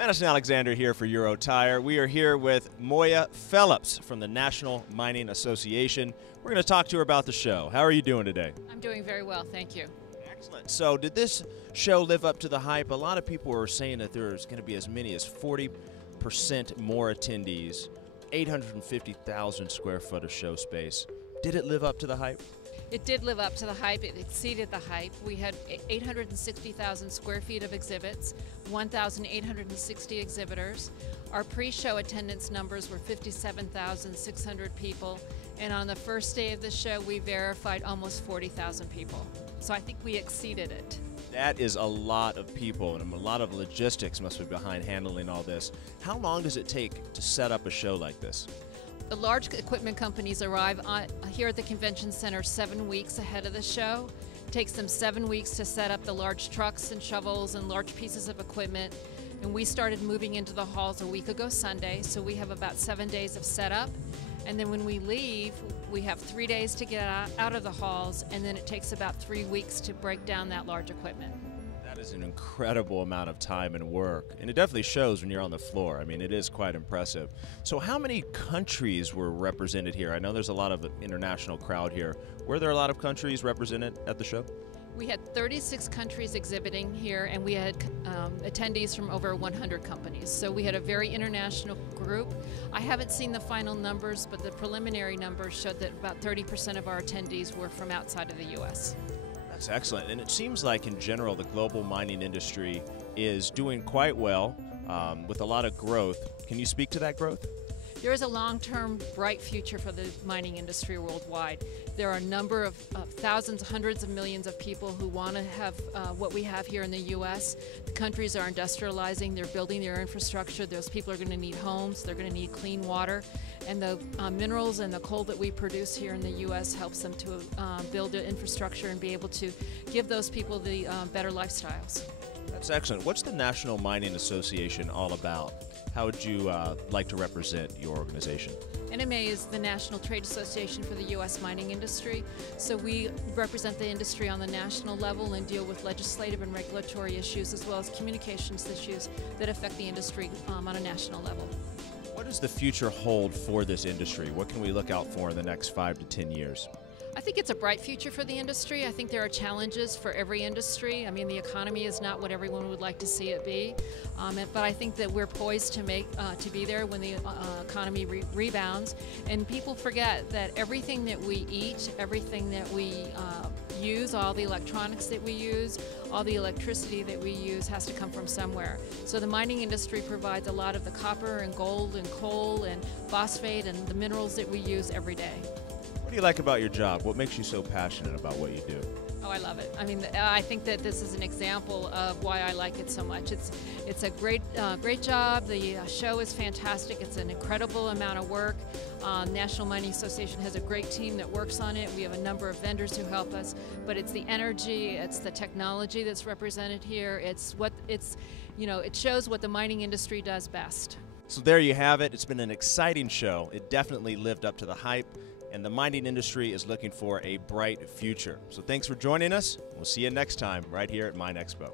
Madison Alexander here for Eurotire. We are here with Moya Phellps from the National Mining Association. We're going to talk to her about the show. How are you doing today? I'm doing very well, thank you. Excellent. So did this show live up to the hype? A lot of people were saying that there's going to be as many as 40% more attendees, 850,000 square foot of show space. Did it live up to the hype? It did live up to the hype. It exceeded the hype. We had 860,000 square feet of exhibits, 1,860 exhibitors. Our pre-show attendance numbers were 57,600 people, and on the first day of the show, we verified almost 40,000 people. So I think we exceeded it. That is a lot of people, and a lot of logistics must be behind handling all this. How long does it take to set up a show like this? The large equipment companies arrive here at the convention center 7 weeks ahead of the show. It takes them 7 weeks to set up the large trucks and shovels and large pieces of equipment. And we started moving into the halls a week ago Sunday, so we have about 7 days of setup. And then when we leave, we have 3 days to get out of the halls, and then it takes about 3 weeks to break down that large equipment. That is an incredible amount of time and work, and it definitely shows when you're on the floor. I mean, it is quite impressive. So how many countries were represented here? I know there's a lot of international crowd here. Were there a lot of countries represented at the show? We had 36 countries exhibiting here, and we had attendees from over 100 companies. So we had a very international group. I haven't seen the final numbers, but the preliminary numbers showed that about 30% of our attendees were from outside of the U.S. That's excellent, and it seems like in general the global mining industry is doing quite well with a lot of growth. Can you speak to that growth? There is a long-term bright future for the mining industry worldwide. There are a number of thousands, hundreds of millions of people who want to have what we have here in the U.S. The countries are industrializing, they're building their infrastructure. Those people are going to need homes, they're going to need clean water, and the minerals and the coal that we produce here in the U.S. helps them to build an infrastructure and be able to give those people the better lifestyles. That's excellent. What's the National Mining Association all about? How would you like to represent your organization? NMA is the National Trade Association for the U.S. mining industry, so we represent the industry on the national level and deal with legislative and regulatory issues as well as communications issues that affect the industry on a national level. What does the future hold for this industry? What can we look out for in the next 5 to 10 years? I think it's a bright future for the industry. I think there are challenges for every industry. I mean, the economy is not what everyone would like to see it be, but I think that we're poised to be there when the economy rebounds. And people forget that everything that we eat, everything that we use, all the electronics that we use, all the electricity that we use has to come from somewhere. So the mining industry provides a lot of the copper and gold and coal and phosphate and the minerals that we use every day. What do you like about your job? What makes you so passionate about what you do? Oh, I love it. I mean, I think that this is an example of why I like it so much. It's a great job. The show is fantastic. It's an incredible amount of work. National Mining Association has a great team that works on it. We have a number of vendors who help us, but it's the energy, it's the technology that's represented here. It shows what the mining industry does best. So there you have it. It's been an exciting show. It definitely lived up to the hype, and the mining industry is looking for a bright future. So thanks for joining us. We'll see you next time right here at MineExpo.